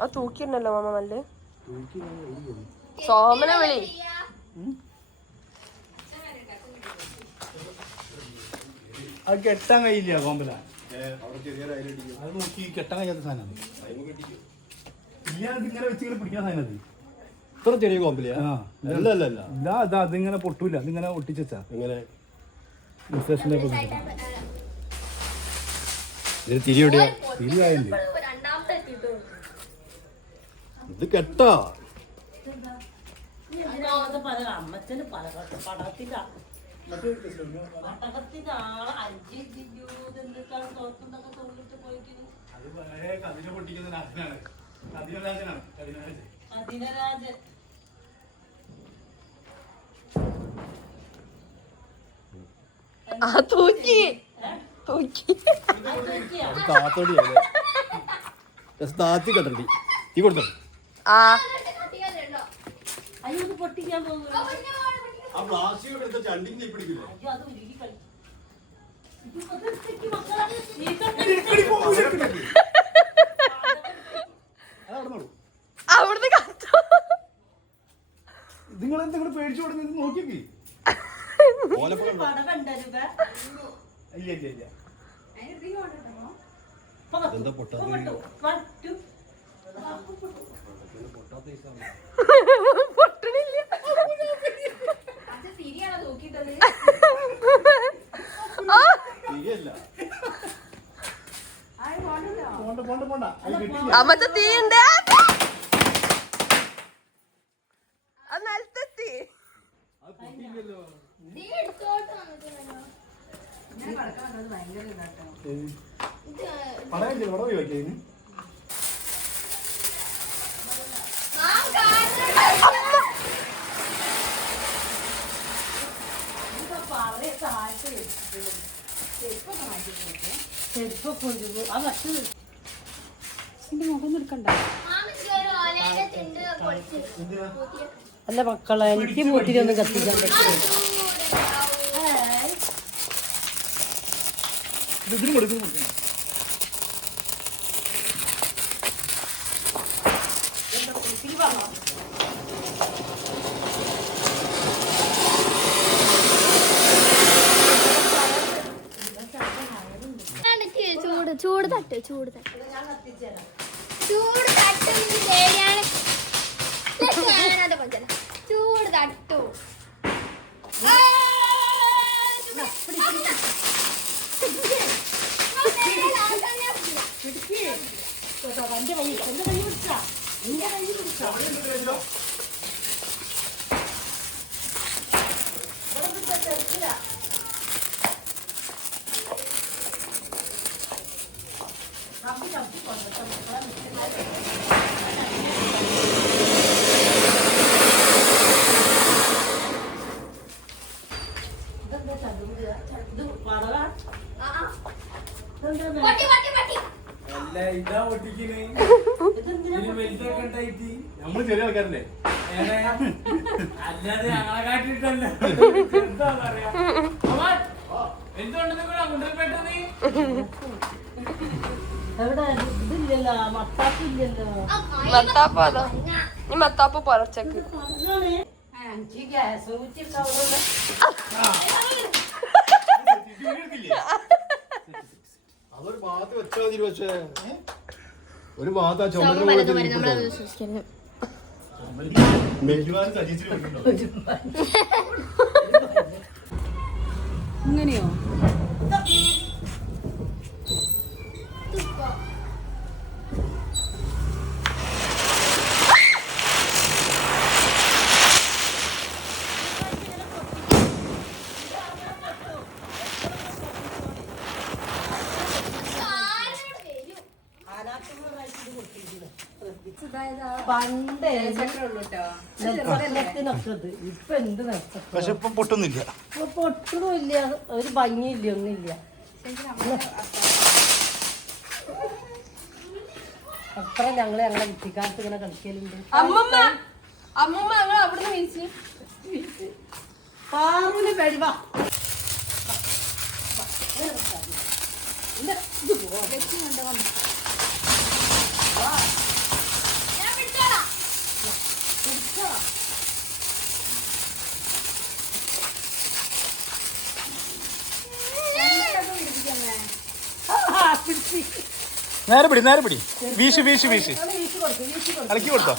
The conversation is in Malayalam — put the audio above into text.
ആ തൂക്കിണ്ടല്ലോ മാമ നല്ല സോമനെ വിളി. അത് കെട്ടാൻ കഴിയില്ല കോമ്പല. അത് നോക്കി കെട്ടാൻ കഴിയാത്ത സാധനമാണ്. ഇങ്ങനെ വെച്ചിങ്ങനെ പിടിക്കാൻ സാധനം. ഇത്ര ചെറിയ കോമ്പല അതിങ്ങനെ പൊട്ടൂല. അതിങ്ങനെ ഒട്ടിച്ചാ ഇങ്ങനെ തിരിയായല്ലേ ഇത് കെട്ടാ. അമ്മച്ചന് പടത്തില്ല താത്തി കെട്ടണ്ടി. തീ കൊടുത്തോ. അയ്യോ പൊട്ടിക്കാൻ പോകും. ആ പ്ലാസ്റ്റിക് എടുത്ത ചണ്ടിക്ക് പിടിക്കില്ല. അവിടുന്ന് നിങ്ങൾ എന്തെങ്കിലും പേടിച്ചു കൊടുക്കുന്നത് നോക്കിക്കേ. ഇല്ല എന്താ പൊട്ടാത്ത അമ്മത്തെ തീയുണ്ട്. അത് നിലത്തെത്തി. അല്ല മക്കളെ, എനിക്ക് മൂത്തിരിയൊന്നും കത്തിക്കാൻ പറ്റില്ല. ചൂട് തട്ട് ചൂട് തട്ട് ചൂട് തട്ട് ചൂട് തട്ടു. എന്റെ കൈ പിടിച്ചാ എന്റെ കൈ പിടിച്ചാ നമ്മള് ചെറിയ ആൾക്കാരല്ലേ? അല്ലാതെ ഞങ്ങളെ കാട്ടിട്ടല്ല. എന്താ പറയാ എന്തുകൊണ്ടെന്ന് കൂടെ കൊണ്ടുപോയിപ്പെട്ടത് നീ എവിടെ ഇതില്ലല്ലോ, മത്താപ്പില്ലല്ലോ. മത്താപ്പ് അതാ നീ മത്താപ്പ് പൊറച്ചക്ക്. ഗ്യാസ് അതൊരു ഭാഗത്ത് വെച്ചാൽ മതി. പക്ഷേ ഒരു ഭാഗത്ത് ആ ചുമന്ന ഇങ്ങനെയോ? പണ്ട് ഇപ്പൊ എന്ത് നഷ്ടം. പക്ഷെ ഇപ്പം പൊട്ടുന്നില്ല. ഇപ്പൊ പൊട്ടണമില്ല, ഒരു ഭംഗിയില്ല, ഒന്നുമില്ല. അത്ര ഞങ്ങള് ഞങ്ങളെ കുട്ടിക്കാലത്ത് ഇങ്ങനെ കളിക്കലുണ്ട്. അമ്മമ്മ അമ്മമ്മ ഞങ്ങൾ അവിടുന്ന് വിളിച്ച് പാറുവിന് കഴിവാ ലക്ഷ്മി കൊണ്ട് വന്നു. ഞാൻ പിടിച്ചോളാം. നേരെ പിടി നേരെ പിടി വീശി വീശി വീശി ഇളക്കി കൊടുത്തോ